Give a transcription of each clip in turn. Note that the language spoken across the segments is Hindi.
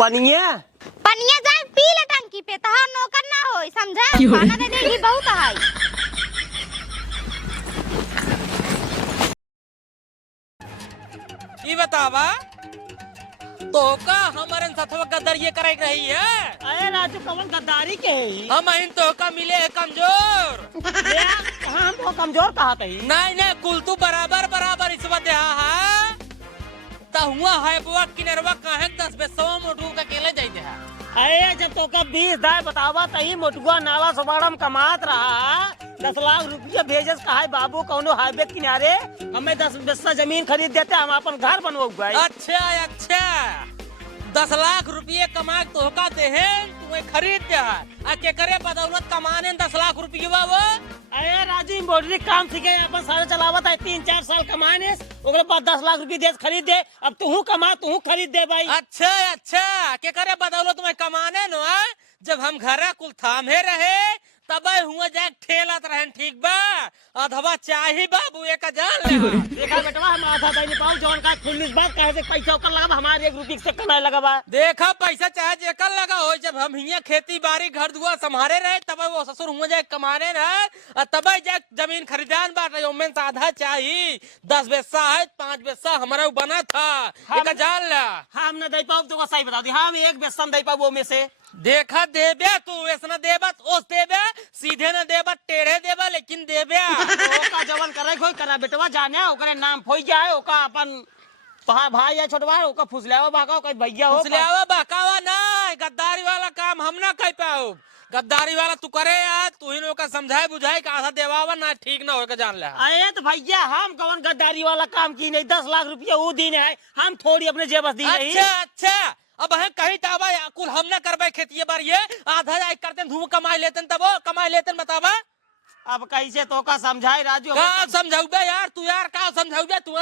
पनिया पनिया जाए पी ले टंकी पे तहार नौकर ना होई समझा। खाना दे देगी बहुत है। ये बतावा तो का हमारे साथवा गद्दारी करे रही है। अरे राजू कवन गद्दारी के है हम इन तो का मिले है कमजोर। कहाँ हम तो कमजोर कहा कही नहीं नहीं कुल तू बराबर बराबर इस बात है हुआ है बुआ किनरवा काहे 10 100 मोटू का केले जाइते है। अरे जब तो का 20 दाय बतावा तही मोटुआ नाला सुबाड़म कमात रहा 10 लाख रुपया भेजस कहा बाबू कौनो हाईवे किनारे हमें 10 बिस्सा जमीन खरीद देते हम अपन घर बनवाऊ। अच्छा अच्छा 10 लाख रुपये कमा तो का दे हैं तुम्हें खरीद दे है के करे बदौलत कमाने 10 लाख रुपये वो। अरे राजू एम्ब्रॉयडरी काम सीखे अपन सारा चलावत है 3-4 साल कमाने ओकरे बाद 10 लाख रुपये देश खरीद दे। अब तू कमा तू खरीद दे भाई। अच्छा अच्छा के करे बदौलत तुम्हें कमाने नो जब हम घर कुल थामे रहे तब हुआ जाए ठेलत रहे ठीक बा अधवा चाही बाबू एक जान ले। देखा बेटवा हम आधा दे नहीं पाऊ जौन का खुल्लिस बात कहे से पैसा ओकर लगा हमारे 1 रुपये से कमाए लगा बा। देखा पैसा चाहे जेकर लगा हो जब हम हियां खेती बाड़ी घर दुआ संभारे रहे तब वो ससुर हुआ जाए कमाने रहे तब जाए जमीन खरीदान बाटे ओमें से आधा चाहिए 10 बिस्सा है 5 बिस्सा हमारा बना था एक जान ला। हम न दे पाऊ तो सही बता दी हम 1 बिस्सा दे पाऊ वो में से। देखा देबे तू ऐसा देबा ओस देबे सीधे न देबा टेढ़े देबा लेकिन देबे ओका जवन करे कोई करा बेटवा जाने ओकरे नाम फोई जाए ओका अपन भाई या छोटवा ओका फुसलावा बाका ओका भैया हो फुसलावा बाकावा ना गद्दारी वाला काम हम ना कर पाओ। गद्दारी वाला तू करे यार तू ही का समझाए बुझाए का आधा देवावा ना ठीक ना होकर जान ले। अरे तो भैया हम कौन गद्दारी वाला काम की नहीं 10 लाख रुपया वो दिन है हम थोड़ी अपने जेबस दी नहीं। अच्छा अच्छा अब हम कहीं ताबा कुल हम ना करबे खेती बार ये आधा जाए करते धूम कमाई लेते तब कमाई लेते बतावा। अब कैसे तो का समझाए राजू का समझाऊबे यार तू यार का समझाऊबे तू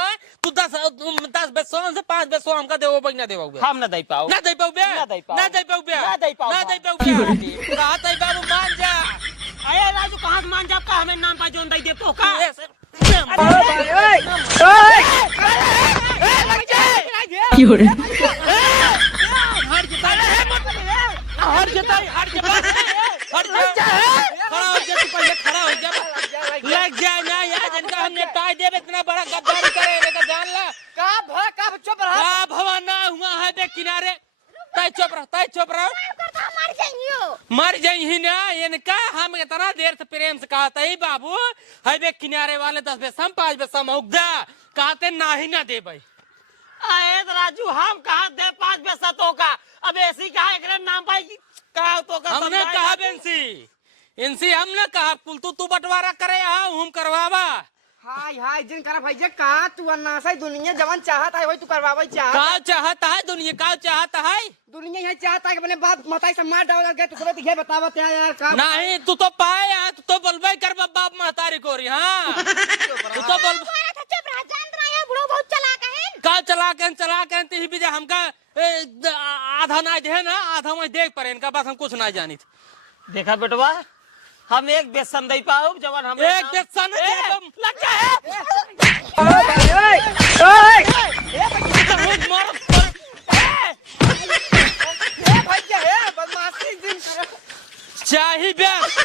10 100 से 5 बिस्सा हमका देवो बई ना देवोगे हम ना दे पाओ ना दे पाओगे ना दे पाओ ना दे पाओगे ना दे पाओ ना दे पाओगे कहा तई बाबू मान जा। अरे राजू कहां से मान जा का हमें नाम पा जोन दे दे तो का हट जाता खड़ा हो जा लग जाए ना यार जिनका हमने टाई दे इतना बड़ा गद्दारी करे का जान ला का चुप रहा का भवाना हुआ है बे किनारे तय चुप रहो मर जाइए ना इनका हम इतना देर से प्रेम से कहते ही बाबू है बे किनारे वाले 10 बिस्सा 5 बिस्सा मुग्धा कहते ना ही ना दे भाई। अरे राजू हम कहा दे 5 बिस्सा तो का अब ऐसी कहा एकरे नाम पाई कहा तो का हमने कहा बेंसी इनसी हमने कहा कुल तू बंटवारा करे हम करवावा। हाय हाय जिन करा भैया का तू अन्नासा दुनिया जवान चाहत है वही तू करवावे का चाहता है दुनिया का चाहता है दुनिया यह चाहता है कि अपने बाप मताई से मार डाल के तू सब ये बतावत है यार का नहीं तू तो पाए यार तू तो बोलबे कर बाप महतारी कोरी हां तू तो बोल चुप रह जान रहा है बुढ़ो बहुत चालाक है का चला के ती भी हमका आधा ना दे ना आधा मैं देख पर इनका बात हम कुछ ना जानी। देखा बेटवा हम 1 बेसन दे पाओ जवान हम 1 बेसन लग जाए बदमाशी दिन चाही ब्यास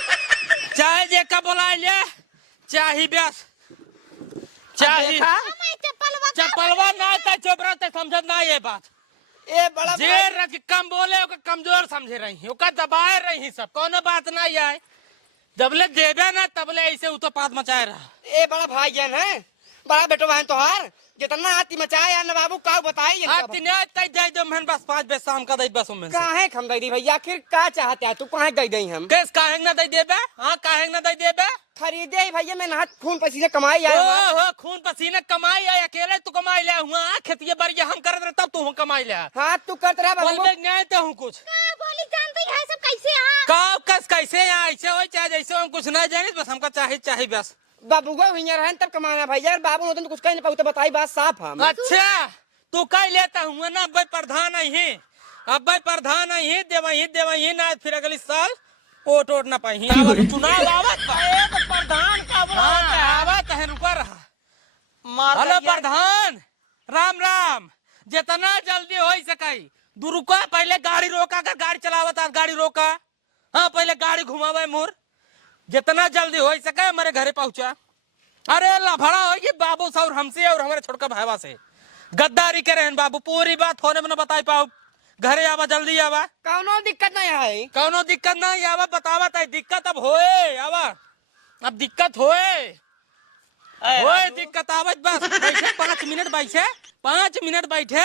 चाहे जे का बोला ले चाही ब्यास चाही चप्पलवा ना ता चुप रहते समझत ना ये बात ए बड़ा जे रख कम बोले ओका कमजोर समझे रही ओका दबाए रही सब कोनो बात ना आए जबले देबे ना तबले ऐसे उ तो पात मचाए रहा। ए बड़ा भाईजान है बड़ा बेटो बहन तोहार जितना आती मचाए यार ना बाबू का बताई आती ने तई दे दो मन बस 5 बिस्सा हमका दे बस में काहे हम दे दी भैया आखिर का चाहते है तू काहे दे दई हम कैस काहे ना दे देबे हां काहे ना दे देबे खरीदे ही भैया मैं हाथ खून पसीने कमाई यार हो खून पसीने कमाई है अकेले तू कमाई ले हुआ खेतिए बरिया हम करत रहे तब तू कमाई ले हां तू करत रहा बोलबे नहीं तो हूं कुछ बोली जानती है सब कैसे हां का कस कैसे यहाँ ऐसे हो चाहे जैसे हम कुछ नहीं जानी बस हमका चाहिए बस बाबू को हियां रहन तब कमाना भैया बाबू ने तो कुछ कह नहीं पाऊ तो बताई बात साफ हम अच्छा तू कह लेता हूँ ना भाई प्रधान ही अब भाई प्रधान ही देवही ना फिर अगले साल वोट ना पाई चुनाव आवत प्रधान का आवत है रुका रहा। हेलो प्रधान राम राम जितना जल्दी हो सके दू रुका, पहले गाड़ी रोका कर, गाड़ी चलावता गाड़ी रोका। हाँ पहले गाड़ी घुमावे मोर, जितना जल्दी हो सके हमारे घरे पहुंचा। अरे लफड़ा होगी बाबू साहब हमसे और हमारे छोटका भाईवा से गद्दारी करे बाबू, पूरी बात होने में न बताई पाओ। घरे आवा, जल्दी आवा, कौनो दिक्कत नहीं है। कौनो दिक्कत नहीं आवा, बतावा तय दिक्कत अब होए आवा, अब दिक्कत होए दिक्कत आवत बस। बैठे 5 मिनट बैठे, 5 मिनट बैठे,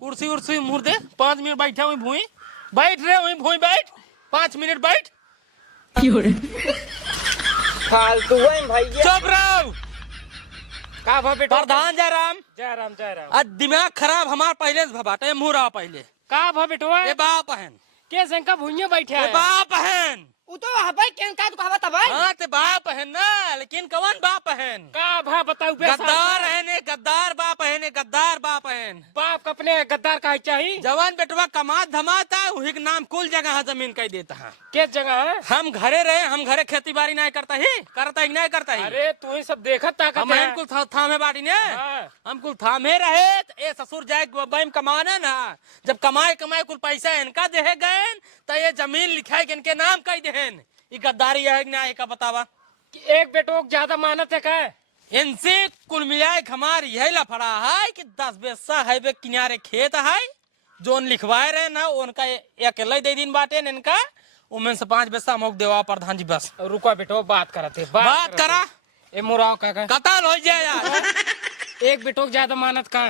कुर्सी उर्सी मुड़ दे, 5 मिनट बैठे वही भूई बैठ रहे, वही भूई बैठ 5 मिनट बैठ। फालतू है भैया। चुप रहो। का भा बेटो? प्रधान जयराम, जयराम जयराम। आज दिमाग खराब हमार पहले से बाटे, मुँह रहा पहले। का भा बेटो? ये बाप बहन, के शंका भुइया बैठे ये है? बाप बहन। उ तो हबै केन का तू कहबा तबै। हाँ ते बाप बहन ना, लेकिन कौन बाप बहन? का भा बताऊ बे? गद्दार है ने, गद्दार बाप है ने, गद्दार बाप है। बाप अपने गद्दार का चाहिए। जवान बेटवा कमात धमाता वही के नाम कुल जगह जमीन कह देता है। के जगह है? हम घरे रहे, हम घरे खेती बाड़ी नहीं करता ही, करता ही नहीं करता ही। अरे तू ही सब देखत ताकत हम है। कुल थामे बाड़ी ने, हाँ। हम कुल थामे रहे। ए ससुर जाए बम कमाना ना, जब कमाए कमाए कुल पैसा इनका दे गए तो ये जमीन लिखाए के इनके नाम कह देन। ये गद्दारी है कि ना, का बतावा। एक बेटो को ज्यादा मानत है का? इनसे कुल मिलाए हमारी यही लफड़ा है कि 10 बेसा हाईवे किनारे खेत है, जो लिखवाए रहे ना उनका अकेले दे दिन बाटे न इनका, उनमें से 5 बेसा मोक देवा प्रधान जी बस। रुको बेटो, बात करते बात करा। ए मुराव का कतल हो जाए यार। एक बेटो को ज्यादा मानत का?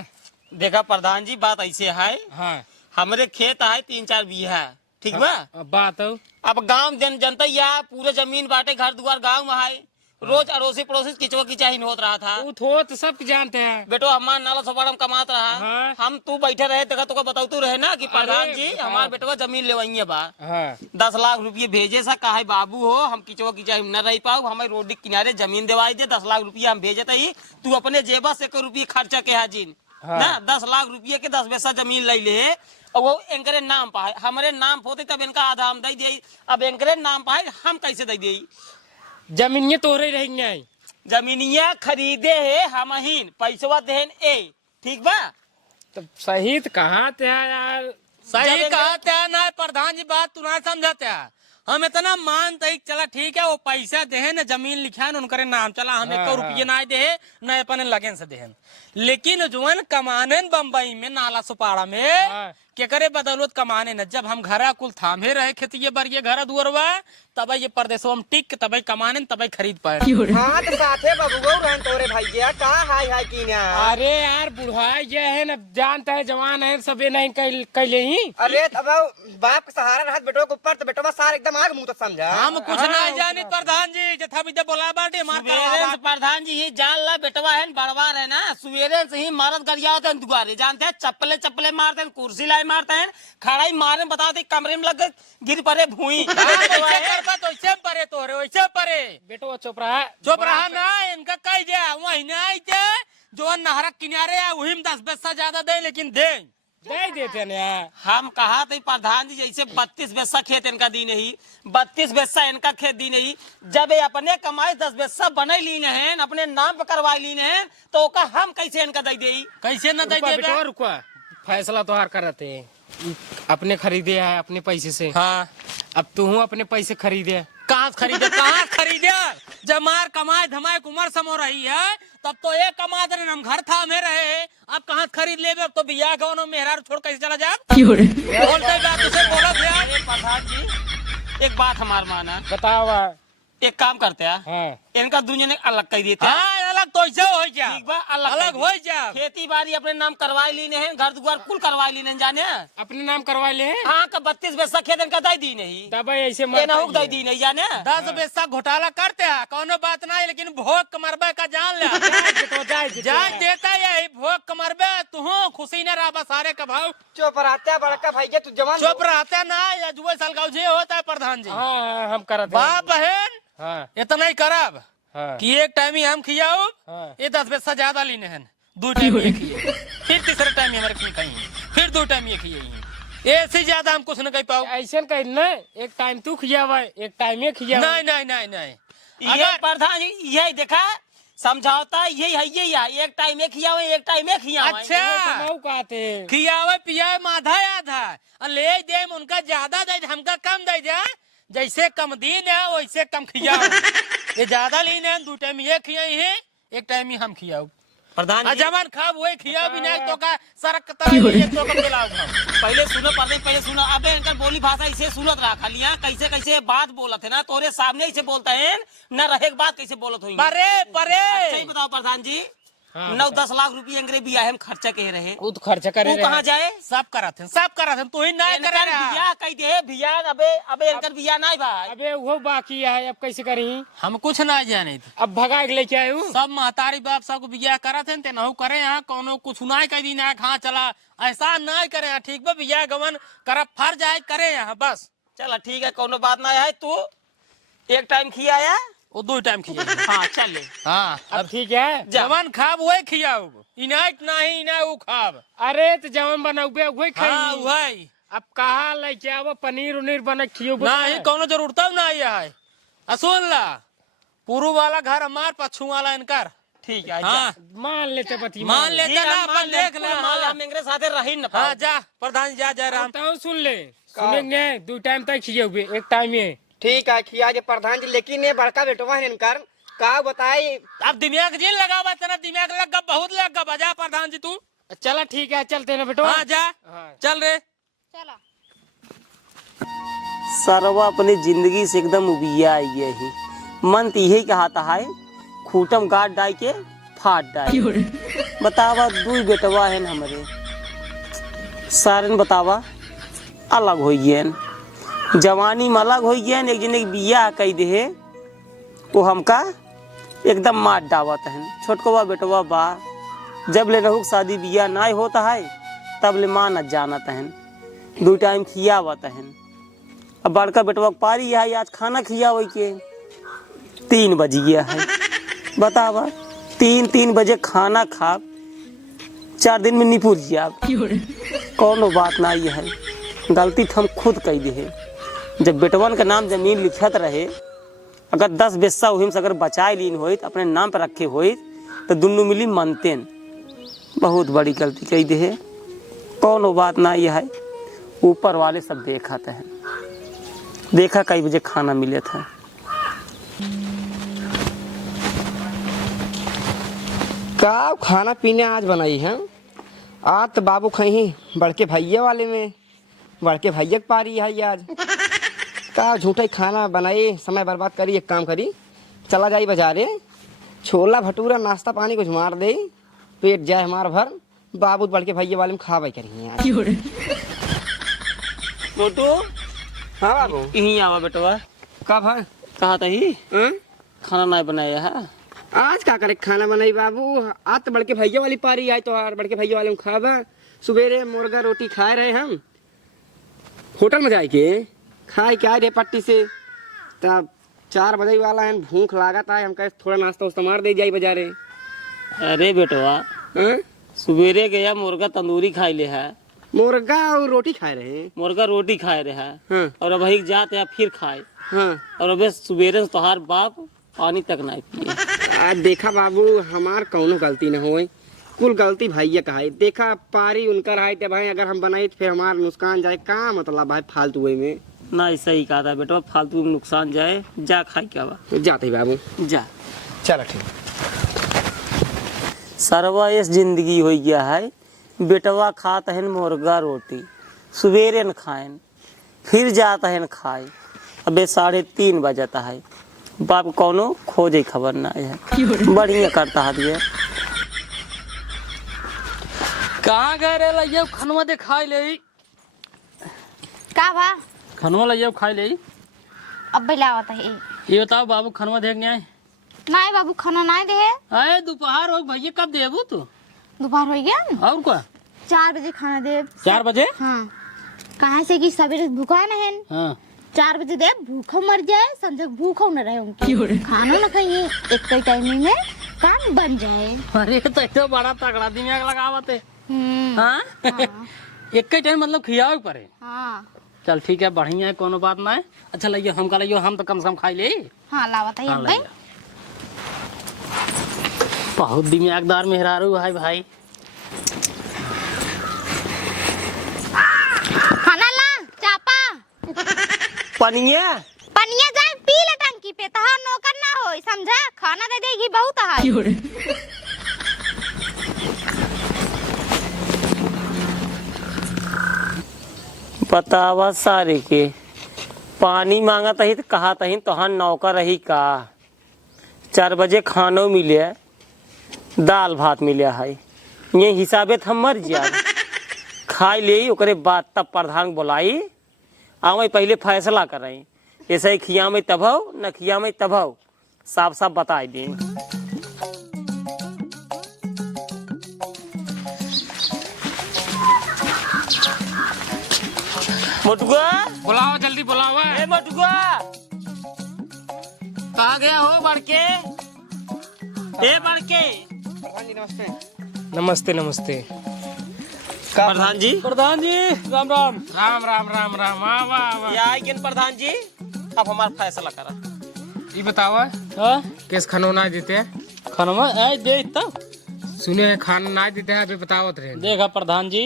देखा प्रधान जी, बात ऐसे है, हाँ हमरे खेत है 3-4 बीघा, ठीक बा? बात हो। अब गांव जनता या पूरे जमीन बाटे, घर द्वार गांव में है, रोज अड़ोसी पड़ोसी किचवा किचाही होत रहा था। वो तो सब जानते हैं बेटो हमार नाला सवाड़ में कमात रहा। हाँ। हम तू बैठे रहे, देखा तो बताऊ रहे ना कि प्रधान जी हाँ। हमार बेटवा जमीन लेवाइए बा, हाँ। 10 लाख रुपये भेजे सा, कहा बाबू हो हम किचवा किचाही न रह पाऊ, हमें रोड के किनारे जमीन दिवाई दे, 10 लाख रुपया हम भेजे ही, तू अपने जेबा से 1 रुपये खर्चा के हाजिन। हाँ। ना 10 लाख रुपये के 10 पैसा जमीन ले ले, और वो एंकरे नाम पाए, हमारे नाम होते तब इनका आधा हम दे दे, अब एंकरे नाम पाए हम कैसे दे दे? जमीन तोरे रहेंगे, जमीनिया खरीदे है हम ही, पैसवा देन ए, ठीक बा? तो सही तो कहा थे यार, सही कहा थे ना प्रधान जी, बात तू ना समझाते हैं। हम इतना मानते ही चला ठीक है, वो पैसा दे न जमीन लिखा न उनके नाम, चला हम 1 रुपये ना दे न अपने लगन से दे, लेकिन जुवन कमाने बम्बई में नाला सुपाड़ा में के करे बदौलत कमाने न, जब हम घर कुल थामे रहे खेती बरिए घर दुअरवा, तब ये परदेशों में टिक, तब कमाने तब खरीद पाए। हां तो साथे बबुगो रहन तोरे भैया का हाय हाय कीना। अरे यार बुढ़वा ये है न, जानता है जवान है सबे नहीं कैले ही। अरे तब बाप के सहारा रहत बेटो के ऊपर, तो बेटवा सार एकदम आग मुंह तो समझा। हम कुछ नहीं जानी प्रधान जी, जथा भी बोला बाटे सुबेरे से प्रधान जी ही जान ला, बेटवा है बड़वा है ना, सुबेरे से ही मारत गरिया होते हैं दुआरे, जानते हैं चप्पले चप्पले मारते हैं, कुर्सी लाई मारते हैं, खड़ा ही मारे बताते कमरे में लग गए, गिर पड़े भूई। तो वैसे परे तोरे वैसे परे बेटो चुप रहा ना, इनका कह जा वही नहीं थे जो नहर किनारे है वही में 10 पैसा ज्यादा दे, लेकिन दे देते ना। हम कहा थे प्रधान जी जैसे 32 पैसा खेत इनका दी नहीं, 32 पैसा इनका खेत दी नहीं, जब ये अपने कमाई 10 पैसा बने ली है, अपने नाम पे करवा ली है, तो का हम कैसे इनका दे दे? कैसे न दे दे? रुका फैसला तो हार करते अपने खरीदे है अपने पैसे से। हाँ अब तू अपने पैसे खरीदे, कहाँ खरीदे जब मार कमाए धमाए उमर समो रही है, तब तो एक कमा दे, हम घर था में रहे, अब कहाँ खरीद ले? अब तो बिया गाँव मेहरा छोड़ कैसे चला जा? बोलते प्रधान जी एक बात हमार माना, बताओ। एक काम करते हैं, हाँ। इनका दुनिया ने अलग कर देते हैं। हाँ, अलग तो ऐसे हो जा, ठीक बा, अलग हो जा। खेती बाड़ी अपने नाम करवा ली है, घर द्वार कुल करवा ली है, जाने अपने नाम करवा ले। हाँ का 32 पैसा खेत इनका दे दी नहीं, तब ऐसे दे दी नहीं, जाने 10 पैसा घोटाला करते हैं, कोनो बात नहीं, लेकिन भोग कमरबे का जान ले। जान देता है भोग कमरबे, तू खुशी न रहा सारे का भाव। चुप रहता बड़का भैया, तू जवान चुप रहता ना, या जुए साल का जे होता है प्रधान जी। हाँ, हम करते बाप बहन। हाँ। इतना ही करब। हाँ। कि एक टाइम ही हम खियाओ। हाँ। ये 10 पैसा ज्यादा लेने हैं, 2 टाइम ये खिए, फिर तीसरे टाइम हमारे खाई, फिर 2 टाइम ये खिए, ऐसे ज्यादा हम कुछ न कह पाओ। ऐसा कह न, एक टाइम तू खियावा, एक टाइम ये खिया। नहीं नहीं नहीं नहीं, ये प्रधान जी यही देखा समझौता यही है, यही है, एक टाइम में खियावे, एक टाइम में खियावे। अच्छा मऊ कहते हैं। खियावे पियावे में आधा आधा ले दे, उनका ज्यादा दे, हमका कम दे जा। जैसे कम दिन है वैसे कम खियाओ। ये ज्यादा लीन है, 2 टाइम ये खियाई है, 1 टाइम ही हम खियाओ। प्रधान जी, जमन खाब वही खिया भी नहीं तो का सरक तरह तो का पिलाओ खाओ। पहले सुनो प्रधान, पहले सुनो। अबे इनका बोली भाषा इसे सुनत रहा खालिया, कैसे कैसे बात बोलत है ना, तोरे सामने इसे बोलता है न, रहे बात कैसे बोलत हुई। परे परे सही बताओ प्रधान जी, 9-10 लाख रुपये अंग्रेज भी आए, हम खर्चा कह रहे। वो तो खर्चा करे वो कहाँ जाए? सब करत हैं, सब करत हैं, तू ही नहीं करे ना। भैया कह दे भैया, अबे अबे इनकर भैया नहीं भाई। अबे वो बाकी है, अब कैसे करी? हम कुछ ना जाने थे। अब भगा के लेके आये हूँ। सब महतारी बाप सबको बियाह करत हैं, तेनहु करे यहाँ कोनो कुछ नहीं कह दी ना, हाँ चला ऐसा नहीं करे यहाँ, ठीक बा बियाह गवन कर फर जाए करे यहाँ बस। चल ठीक है, कोनो बात ना है। तू 1 टाइम खियाया, वो 2 टाइम खिया। हाँ चल ले। हाँ अब ठीक है। जवन खाब वही खियाओ, इनाइट नहीं इना वो खाब। अरे तो जवन बनाऊबे वही हाँ खाई। वही। अब कहा लेके आवो, पनीर उनीर बना खियो। नहीं कोनो जरूरत नहीं है। सुन ला, पूर्व वाला घर हमार, पश्चिम वाला इनकर। ठीक है, हाँ मान लेते पति। मान लेते ना, अपन देख ले। मान ले, हम इंग्रेज साथे रही न। हाँ जा प्रधान जी, जा जय राम। तो सुन ले, सुनेंगे 2 टाइम तक खिए हुए, 1 टाइम में। ठीक है खिया जे प्रधान जी, लेकिन ये बड़का बेटवा है इनकर का बताई। अब दिमाग जी लगावा, तेरा दिमाग लग बहुत लग गया। जा प्रधान जी तू। चला ठीक है, चलते ना बेटो। हाँ जा, चल रे। चलो। सरवा अपनी जिंदगी से एकदम उबिया आई है। मन तो यही कहता है, खूटम गाड़ डाई के फाट डाई। बतावा 2 बेटवा है हमारे, सारे बतावा अलग हो गए, जवानी में अलग हो गए। एक जने के बियाह कह दे, वो हमका एकदम मार डावत है। छोटकवा बेटवा बा, जब ले रहू शादी बियाह नहीं होता है, तब ले माँ न जानत है, 2 टाइम खियावत है। अब बड़का बेटवा पारी है, आज खाना खियावे के 3 बज गया है। बतावा 3 बजे खाना खा, 4 दिन में निपुर गया। कौनो बात नहीं है, गलती तो हम खुद कह दे। जब बेटवन के नाम जमीन लिखत रहे, अगर 10 बेस्सा वही से अगर बचाए लीन हो, अपने नाम पर रखे हो, तो दोनों मिली मनते। बहुत बड़ी गलती कह दे। कौनो बात नहीं है, ऊपर वाले सब देखा है। देखा कई बजे खाना मिले था। का खाना पीने आज बनाई है? आज तो बाबू कहीं बड़के भैया वाले में, बड़के भैया की पारी है आज। का झूठा ही खाना बनाई, समय बर्बाद करी। एक काम करी, चला जाई बाजारे, छोला भटूरा नाश्ता पानी कुछ मार दे, पेट जाए हमार भर। बाबू बड़के भैया वाले में खावे करी आज। मोटू, हाँ बाबू यहीं आवा बेटवा। कब है? कहा था ही हाँ? खाना नहीं बनाया है। आज का करे खाना बनाई बाबू? आज तो बड़के भैया वाली पारी आई, तो यार बड़के भैया वाले में खावा। सुबेरे मुर्गा रोटी खाए रहे हम, होटल में जाए के खाए क्या रे पट्टी से। तब 4 बजे वाला है, भूख लागत है, हम कहे थोड़ा नाश्ता उस्ता मार दे जाई बाजारे। अरे बेटवा, हाँ? सवेरे गया मुर्गा तंदूरी खाई ले है, मुर्गा और रोटी खाए रहे। मुर्गा रोटी खाए रहे है। हाँ और अब वही जाते हैं फिर खाए। हाँ। और अब सवेरे से तोहार बाप पानी तक नहीं पिए। आज देखा बाबू, हमार कौनो गलती न होए, कुल गलती भैया का है। देखा पारी उनकर है, तो भाई अगर हम बनाई तो फिर हमार नुकसान जाए। का मतलब भाई फालतू में नहीं, सही कहा था बेटवा, फालतू में नुकसान जाए। जा खाई क्या बा, जाते बाबू। जा। चलो ठीक। सरवा इस जिंदगी हो गया है, बेटवा खाता है मुर्गा रोटी, सवेरे न खाए, फिर जाता है न खाए। अबे 3:30 बजता है, बाप कौनो खोजे खबर ना है। बढ़िया करता है ये। कहाँ गए रे लइया? खनवा दे खाई ले। का बा? खनवा लइया खाई ले। अब लावत है। ये बताओ बाबू, खनवा देखने आए? नहीं बाबू, खाना नहीं दे। अरे दोपहर हो भैया, कब देबू तू? दोपहर हो गया न? और क्या? 4 बजे खाना दे। 4 बजे? हाँ, कहाँ से कि सवेरे भूखा न है। हाँ 4 बजे दे, भूखा मर जाए, समझो भूखा न रहे उनकी। खाना न खाइए, एक टाइम में काम बन जाए। अरे तो बड़ा तगड़ा दिमाग लगावत है। हाँ। एक ही टाइम मतलब खियावे पड़े। हाँ चल ठीक है, बढ़िया है, कोनो बात ना है। अच्छा लइयो, हम का लइयो, हम तो कम से कम खाई ले। हाँ, लावत है हाँ, भाई। लइयो। बहुत दिमागदार मेहरारू है भाई। खाना ला चापा पनिया पनिया जाए पी ले टंकी पे तहार नौकर ना होई समझा। खाना दे देगी बहुत है। बतावा सारे के पानी मांगत ही तो कहा तही तोहर नौकर रही का। 4 बजे खानो मिले, दाल भात मिले है, ये हिसाबे हम मर जाए। खाई ले ओकरे बाद तब प्रधान बोलाई आवे पहले फैसला करें। ऐसे ही खिया में तब हो न खिया में तब हो, साफ साफ बताई दें। मोटुआ बुलाओ जल्दी बुलाओ। ए मोटुआ कहाँ गया हो बड़के? ए बड़के नमस्ते। नमस्ते नमस्ते। प्रधान जी। प्रधान जी राम राम। राम राम राम राम। आवा आवा। ये आए किन प्रधान जी, अब हमारा फैसला करा। ये बतावा किस खानो ना देते खाना आई दे तब सुने खाना ना देते हैं अभी बतावत रहे। देखा प्रधान जी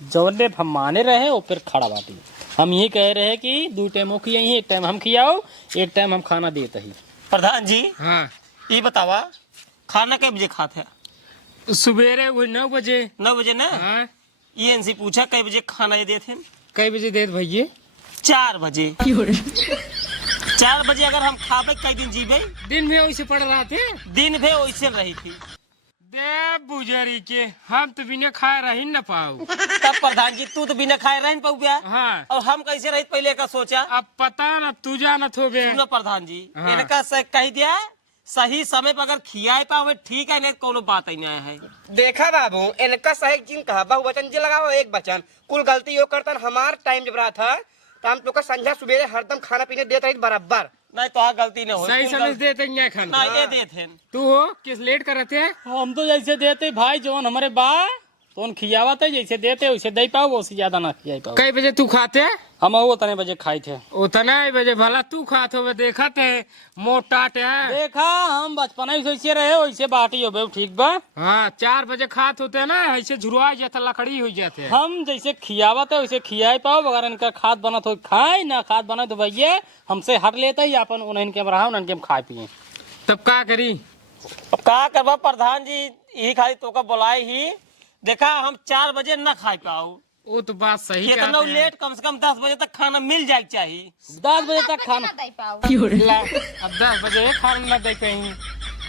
जौने हम माने रहे वो फिर खड़ा बाटी। हम यही कह रहे हैं कि 2 टाइम खिया, एक टाइम हम खियाओ, एक टाइम हम खाना देते ही। प्रधान जी हाँ ये बतावा खाना कै बजे खाते हैं? सुबेरे वही 9 बजे। 9 बजे ना? हाँ ये इनसे पूछा कै बजे खाना ये देते हैं? कई बजे देते भैया? 4 बजे। 4 बजे अगर हम खाबे कई दिन जीबे? दिन में वैसे पड़ रहा थे। दिन भे वैसे रही थी। दे बुजरी के हम तो बिना खाए रह न पाऊ। तब प्रधान जी तू तो बिना खाए रह पाऊ गया। हाँ और हम कैसे रही पहले का सोचा। अब पता न तू जानत हो गए। सुनो प्रधान जी, हाँ। इनका कह दिया सही समय पर अगर खियाए पाओ ठीक है, नहीं कोनो बात ही नहीं है। देखा बाबू इनका सही जिन कहा बहुवचन जी लगाओ एक वचन। कुल गलती यो करता हमार टाइम जब रहा था तो हम तो का संध्या सुबेरे हरदम खाना पीने देते रही बराबर। नहीं तो गलती नहीं हो। सही समझ देते नहीं खाना। नहीं देते हैं। तू हो किस लेट करते हैं? हम तो जैसे देते भाई जौन हमारे बा तो उन खियावते जैसे देते वैसे दे पाओ, उससे ज्यादा ना खिया पाओ। कई बजे तू खाते? हम वो उतने बजे खाए थे। उतना ही बजे भला तू खाते हो देखा थे मोटा टे। देखा हम बचपन ही वैसे रहे वैसे बाटी हो ठीक बा। हाँ 4 बजे खाते होते ना ऐसे झुरवा जाता लकड़ी हो जाते। हम जैसे खियावते वैसे खियाए पाओ, अगर इनका खाद बना तो खाए ना खाद बना तो भैया हमसे हट लेते ही अपन उन्हें के रहा उनके हम खाए पिए। तब क्या करी? अब का करवा प्रधान जी, यही खाली तो का बुलाए ही। देखा हम 4 बजे न खा पाओ। वो तो बात सही कितना कहते हैं। लेट कम से कम 10 बजे तक खाना मिल जाए चाहिए। 10 बजे तक खाना दे पाओ। ला, अब 10 बजे खाना न दे कहीं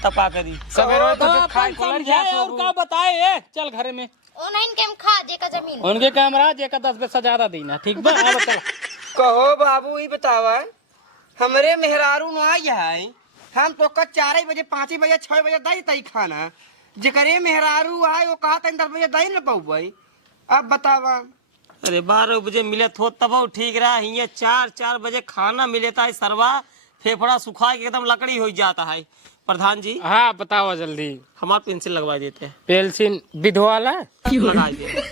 तब का करी। सवेरे तो तो खाए अपन समझाए और का बताए चल घरे में ओनलाइन केम खा जे का जमीन उनके कैमरा जे का 10 पैसा ज्यादा देना ठीक बा। अब चल कहो बाबू ये बतावा हमरे मेहरारू न आई है। हम तो का 4 बजे 5 बजे 6 बजे दई तई खाना जेकरे मेहरारू आए वो कहा 10 बजे दई न पाऊ। अब बतावा। अरे 12 बजे मिले तो तब ठीक रहा। ये 4 बजे खाना मिले था सरवा फेफड़ा सुखा के एकदम लकड़ी हो जाता है। प्रधान जी हाँ बताओ जल्दी। हमारा पेंसिल लगवा देते हैं। पेंसिल विधवा वाला लगा दे।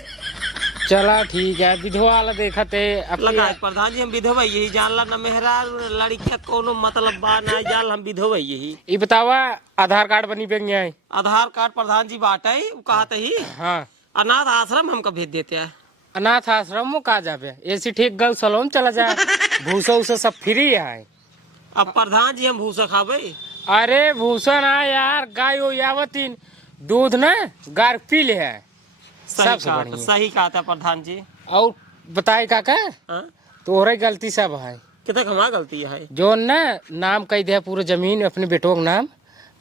चला ठीक है विधवा वाला देखते लगा प्रधान जी हम विधवा यही जानला न मेहरा लड़किया कोनो मतलब बा ना जाल हम विधवा यही। ये बतावा आधार कार्ड बनी पे है? आधार कार्ड प्रधान जी बाटे वो कहते ही हाँ अनाथ आश्रम हमको भेज देते हैं। अनाथ आश्रम में कहा जाबे ऐसी ठीक गल सलोन चला जाए। भूसा उसा सब फ्री है। अब प्रधान जी हम भूसा खाबे? अरे भूसा ना यार गाय हो यावतीन दूध ना गार पी ले है। सबसे बढ़िया सही कहा था प्रधान जी। और बताए काका हाँ? तोहरे गलती सब है। कितना हमारा गलती है? जो ना नाम कह दे पूरा जमीन अपने बेटों के नाम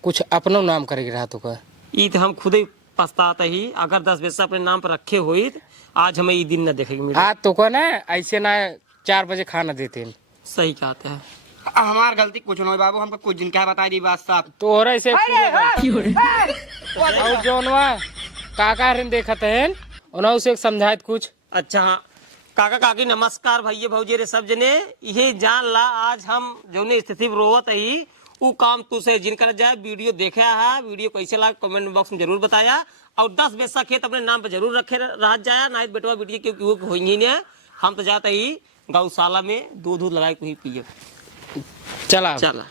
कुछ अपनो नाम करेगी रहा तो का। ई तो हम खुद ही पछताते ही अगर 10 पैसा अपने नाम पर रखे हुए आज हमें ये दिन न देखेंगे। आज तो को ना ऐसे ना 4 बजे खाना देते हैं। सही कहते हैं। हमार गलती कुछ नहीं बाबू हमको कुछ दिन क्या बता दी बात साहब। तोहरा ऐसे और जोनवा काका हरिन देखत है उन्होंने उसे समझाए कुछ। अच्छा हाँ काका काकी नमस्कार भैया भौजी रे सब जने ये जान ला आज हम जौने स्थिति में रोवत ही वो काम तू से जिनकर जाए वीडियो देखे है। वीडियो कैसे लगा कमेंट बॉक्स में जरूर बताया और 10 पैसा खेत अपने नाम पे जरूर रखे रह जाया ना बेटवा वीडियो क्योंकि हो ही नहीं। हम तो जाते ही गौशाला में दूध लगाए को ही पिए। चला चला।